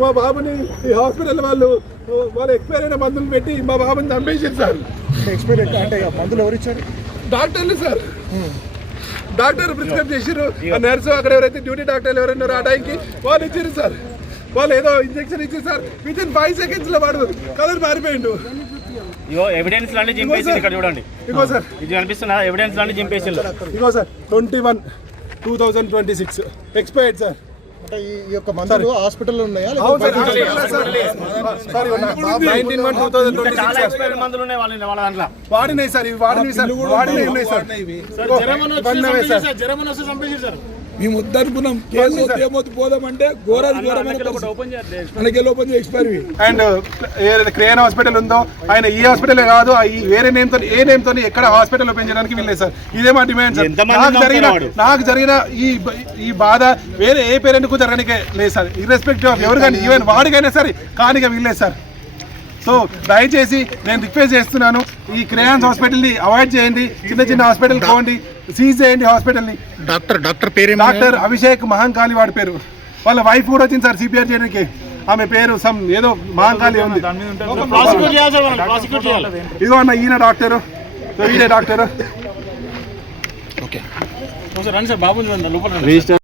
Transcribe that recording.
మా బాబుని ఈ హాస్పిటల్ వాళ్ళు ఎక్స్పైర్ అయిన మందులు పెట్టి మా బాబుని చంపేసారు సార్. ఎక్స్పైర్ అంటే మందులు ఎవరు ఇచ్చారు? డాక్టర్లు సార్. డాక్టర్ ప్రిస్క్రైబ్ చేసారు. నర్సు అక్కడ ఎవరైతే డ్యూటీ డాక్టర్లు ఎవరైనారో ఆ టైంకి వాళ్ళు ఇచ్చారు సార్. వాళ్ళు ఏదో ఇంజెక్షన్ ఇచ్చారు సార్. విత్ ఇన్ 5 seconds లో వాడు కలర్ మారిపోయిండు. ఎవిడెన్స్ లాంటి జింపేసి ఇక్కడ చూడండి. ఇగో సార్ ఇది కనిపిస్తున్నా ఎవిడెన్స్ లాంటి జింపేసి. ఇగో సార్ 21/2026 ఎక్స్పైర్డ్ సార్. అంటే ఈ యొక్క మందులు హాస్పిటల్లో ఉన్నాయా? వాడినాయి సార్. ఇవి వాడినవి సార్. వాడినవి ఉన్నాయి సార్. మేము వద్దనుకున్నాం. ఏమవుతుంది పోదామంటే ఘోరాది ఘోరమైన ఎక్స్పైర్. అండ్ ఏదైతే క్రేన్ హాస్పిటల్ ఉందో ఆయన ఈ హాస్పిటల్ కాదు వేరే నేమ్ తో ఏ నేమ్ తో ఎక్కడ హాస్పిటల్ ఓపెన్ చేయడానికి వీల్లేదు సార్. ఇదే మా డిమాండ్ సార్. నాకు జరిగిన ఈ బాధ వేరే ఏ పేరెంట్ కు జరగనికే లేదు సార్. ఇర్రెస్పెక్టివ్ ఆఫ్ ఎవరు కానీ ఈవెన్ వాడికైనా సరే కానిగా వీల్లేదు సార్. సో దయచేసి నేను రిక్వెస్ట్ చేస్తున్నాను, ఈ క్రేయాన్స్ హాస్పిటల్ని అవాయిడ్ చేయండి. చిన్న చిన్న హాస్పిటల్ పోండి, సీజ్ చేయండి హాస్పిటల్ని. డాక్టర్ పేరు డాక్టర్ అభిషేక్ మహంకాళి వాడి పేరు. వాళ్ళ వైఫ్ కూడా వచ్చింది సార్ సిపిఆర్ చేయడానికి. ఆమె పేరు సమ్ ఏదో మహంకాళి ఉంది. ఇదిగో అన్న ఈయన డాక్టర్, ఈయన డాక్టర్. ఓకే రండి సార్ బాబు.